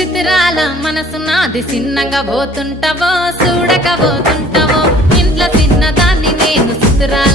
చిత్రాల మనసు నాది చిన్నగా పోతుంటావో చూడక పోతుంటావో ఇంట్లో చిన్నదాన్ని నేను చిత్రాల